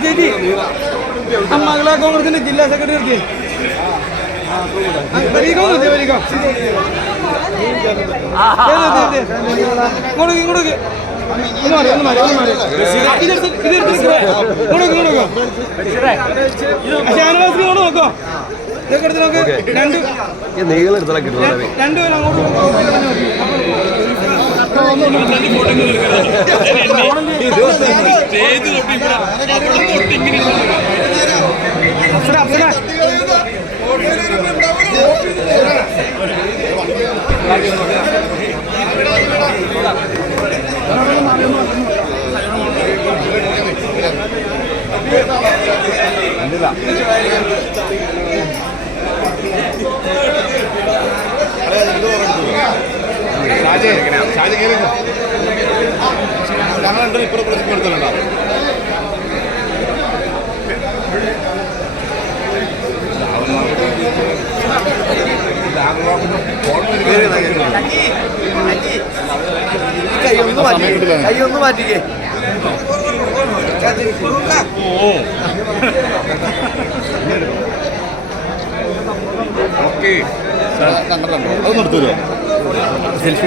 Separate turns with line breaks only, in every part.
ചേച്ചി കോൺഗ്രസിന്റെ ജില്ലാ സെക്രട്ടറി വരികോ വരികോ ഇങ്ങോട്ട് ഇങ്ങോട്ട് ഒന്ന് മാറി ഒന്ന് മാറി ഒന്ന് മാറി. ഇതെടുത്ത് ഇതെടുത്ത് ഇങ്ങോട്ട് ഇങ്ങോട്ട് ഇങ്ങോട്ട് നോക്കോ. ഇതൊക്കെ എടുത്ത് നോക്ക്. രണ്ട്
നീളം എടുത്തോളാം കിട്ടുന്നത്
രണ്ടുപേരും അങ്ങോട്ട് അപ്സര അപ്സര.
ഷാജെ ഷാജെ കയറി ഞങ്ങളുണ്ട് ഇപ്പുറം പ്രതിജ്ഞ എടുത്തിട്ടുണ്ടോ
കൈയൊന്ന് മാറ്റി. കൈയൊന്ന് മാറ്റിക്കേ
ഓക്കെ. അതൊന്നും എടുത്തു തരുമോ? സെൽഫി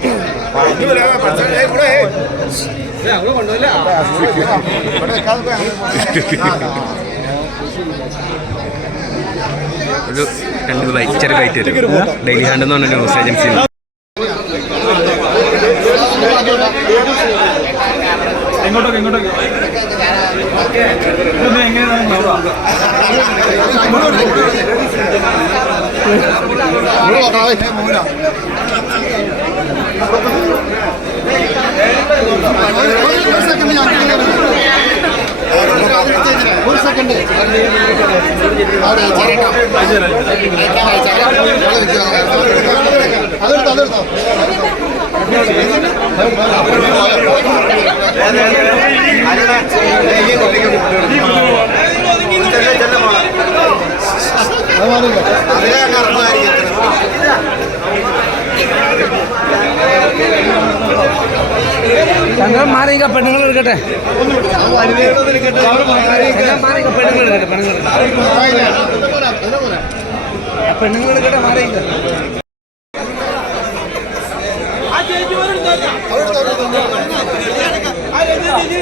ഒരു രണ്ട് ചെറിയ ബൈറ്റ് വരും ഡെയിലി ഹാൻഡ് എന്ന് പറഞ്ഞ ന്യൂസ് ഏജൻസി
എങ്ങോട്ടൊക്കെ എങ്ങോട്ടൊക്കെ?
ഒരു സെക്കൻഡ് അതെടുത്തോ അതെടുത്തോ.
ഞങ്ങൾ മാറി പെണ്ണുങ്ങൾ എടുക്കട്ടെ. മാറിയിക്ക പെണ്ണുങ്ങൾ എടുക്കട്ടെ പെണ്ണുങ്ങൾ പെണ്ണുങ്ങൾ എടുക്കട്ടെ മാറിയിക്ക ജാനാസ്മിൻ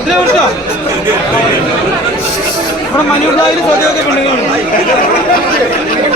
ഇതിലെ കുറിച്ചോ ഇവിടെ മനുഷ്യർ സജീവൊക്കെ ഉണ്ടെങ്കിൽ